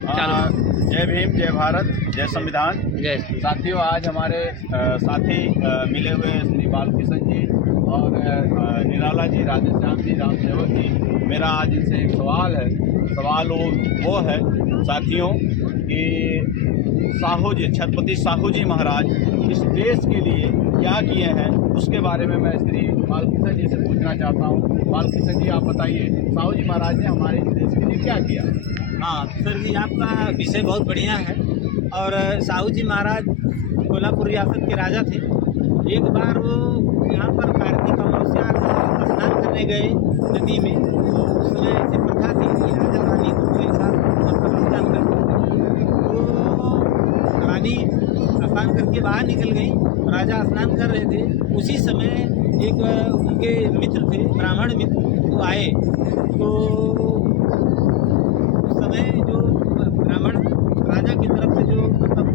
जय भीम, जय भारत, जय संविधान। जय साथियों, आज हमारे साथी मिले हुए श्री बालकिशन जी और निराला जी, राधेश्याम जी, राम सेवक जी। मेरा आज इनसे एक सवाल है। सवाल वो है साथियों कि साहू जी, छत्रपति साहू जी महाराज इस देश के लिए क्या किए हैं, उसके बारे में मैं श्री बालकिशन जी से पूछना चाहता हूँ। बालकिशन जी, आप बताइए, साहू जी महाराज ने हमारे देश के लिए क्या किया? हाँ सर जी, आपका विषय बहुत बढ़िया है। और साहू जी महाराज कोल्हापुर रियासत के राजा थे। एक बार वो यहाँ पर कार्तिक अमावस्या का स्नान करने गए नदी में। तो उस समय ऐसी प्रथा थी कि राजा रानी दोनों एक साथ स्नान करते। तो रानी स्नान करके बाहर निकल गई, राजा स्नान कर रहे थे। उसी समय एक उनके मित्र थे, ब्राह्मण मित्र, वो आए। तो समय जो ब्राह्मण राजा की तरफ से जो मतलब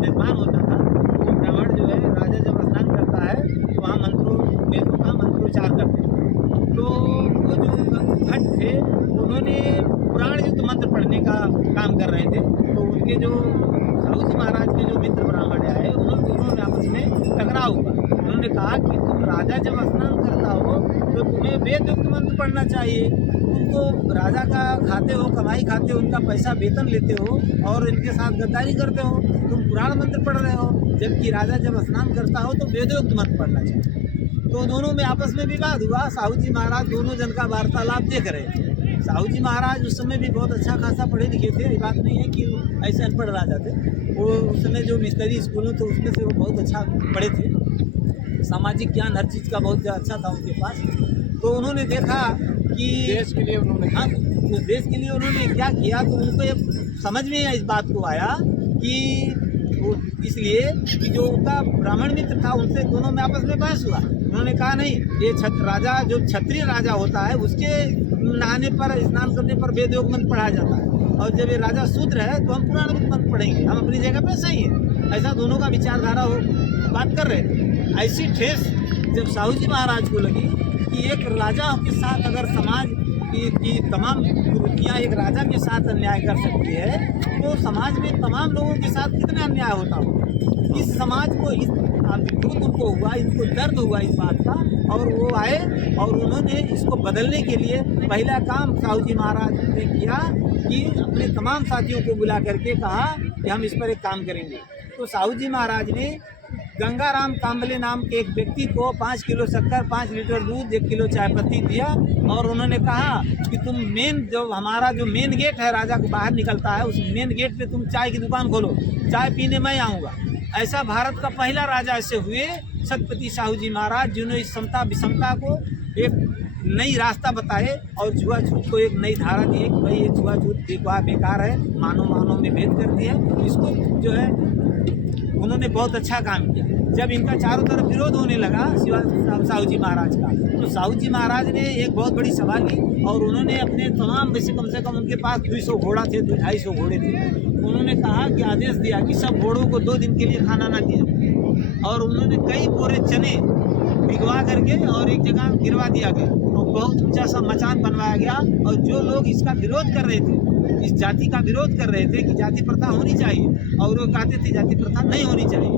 मेहमान होता था, वो ब्राह्मण जो है राजा जब स्नान करता है तो वहाँ वेदों का मंत्रोच्चार करते हैं। तो वो जो भट्ट थे उन्होंने पुराण युक्त मंत्र पढ़ने का काम कर रहे थे। तो उनके जो साहू जी महाराज के जो मित्र ब्राह्मण आए, उन्होंने आपस में टकराव हुआ। उन्होंने कहा कि तुम राजा जब स्नान करता हो तो तुम्हें वेद युक्त मंत्र पढ़ना चाहिए। तुम तो राजा का खाते हो, कमाई खाते हो, उनका पैसा वेतन लेते हो और इनके साथ गद्दारी करते हो। तुम पुराण मंत्र पढ़ रहे हो, जबकि राजा जब स्नान करता हो तो वेदोक्त मंत्र पढ़ना चाहिए। तो दोनों में आपस में विवाद हुआ। साहू जी महाराज दोनों जन का वार्तालाप देख रहे थे। साहू जी महाराज उस समय भी बहुत अच्छा खासा पढ़े लिखे थे। ये बात नहीं है कि ऐसे अनपढ़ राजा थे। वो उस समय जो मिशनरी स्कूलों थे उसमें से वो बहुत अच्छा पढ़े थे। सामाजिक ज्ञान हर चीज़ का बहुत अच्छा था उनके पास। तो उन्होंने देखा कि देश के लिए उन्होंने उस देश के लिए उन्होंने क्या किया। तो उनको ये समझ में इस बात को आया कि वो इसलिए कि जो उनका ब्राह्मण मित्र था उनसे दोनों में आपस में बहस हुआ। उन्होंने कहा नहीं, ये राजा जो क्षत्रिय राजा होता है उसके नहाने पर, स्नान करने पर वेद योग मंत्र पढ़ा जाता है, और जब ये राजा शूद्र है तो हम पुराण मंत्र पढ़ेंगे, हम अपनी जगह पे सही है। ऐसा दोनों का विचारधारा हो बात कर रहे थे। ऐसी ठेस जब साहू जी महाराज को लगी कि एक राजा के साथ अगर समाज की तमाम कुरीतियाँ एक राजा के साथ अन्याय कर सकती है, तो समाज में तमाम लोगों के साथ कितना अन्याय होता हो। इस समाज को इस विकृत उनको हुआ, इनको दर्द हुआ इस बात का, और वो आए और उन्होंने इसको बदलने के लिए पहला काम साहू जी महाराज ने किया कि अपने तमाम साथियों को बुला करके कहा कि हम इस पर एक काम करेंगे। तो साहू जी महाराज ने गंगाराम कांबले नाम के एक व्यक्ति को 5 किलो शक्कर, 5 लीटर दूध, 1 किलो चाय पत्ती दिया, और उन्होंने कहा कि तुम हमारा जो मेन गेट है, राजा को बाहर निकलता है, उस मेन गेट पे तुम चाय की दुकान खोलो, चाय पीने मैं आऊँगा। ऐसा भारत का पहला राजा ऐसे हुए छत्रपति साहू जी महाराज, जिन्होंने इस समता विषमता को एक नई रास्ता बताए और जुआ छूत को एक नई धारा दी कि भाई ये जुआ छूत बेकार है, मानव में भेद कर दिया। इसको जो है उन्होंने बहुत अच्छा काम किया। जब इनका चारों तरफ विरोध होने लगा साहू जी महाराज का, तो साहू जी महाराज ने एक बहुत बड़ी सभा ली और उन्होंने अपने तमाम वैसे कम से कम उनके पास 200 घोड़ा थे, 250 घोड़े थे। उन्होंने कहा कि आदेश दिया कि सब घोड़ों को 2 दिन के लिए खाना ना दिया, और उन्होंने कई बोरे चने भिगवा करके और एक जगह गिरवा दिया गया और बहुत ऊंचा सा मचान बनवाया गया। और जो लोग इसका विरोध कर रहे थे, इस जाति का विरोध कर रहे थे कि जाति प्रथा होनी चाहिए, और वो कहते थे जाति प्रथा नहीं होनी चाहिए,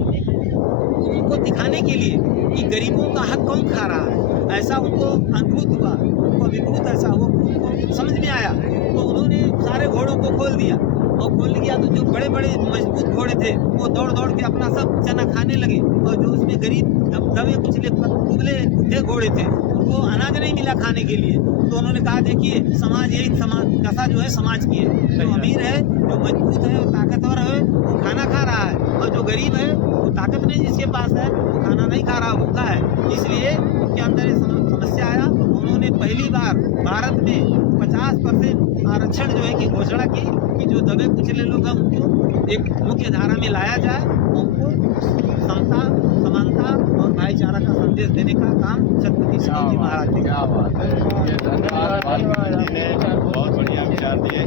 उनको दिखाने के लिए कि गरीबों का हक कौन खा रहा है, ऐसा उनको अनुभूत हुआ, उनको अभिभूत ऐसा हुआ, उनको समझ में आया। तो उन्होंने सारे घोड़ों को खोल दिया, और खोल दिया तो जो बड़े बड़े मजबूत घोड़े थे वो दौड़ दौड़ के अपना सब चना खाने लगे, और जो उसमें गरीब दबे कुचले दुबले घोड़े थे उनको अनाज नहीं मिला खाने के लिए। तो उन्होंने कहा देखिए, समाज यही दशा जो है समाज की है। जो अमीर है, जो मजबूत है, वो ताकतवर है, वो खाना खा रहा है, और जो गरीब है, वो ताकत नहीं जिसके पास है, वो खाना नहीं खा रहा, भूखा है। इसलिए उनके अंदर ये समस्या आया। उन्होंने पहली बार भारत में 50% आरक्षण जो है की घोषणा की कि जो दबे कुचले लोग हैं उनको एक मुख्य धारा में लाया जाए, उनको समता, समानता और भाईचारा का संदेश देने का काम छत्रपति साहू जी महाराज ने। क्या बात है, ये धन्यवाद, बालकिशन जी ने बहुत बढ़िया विचार दिए।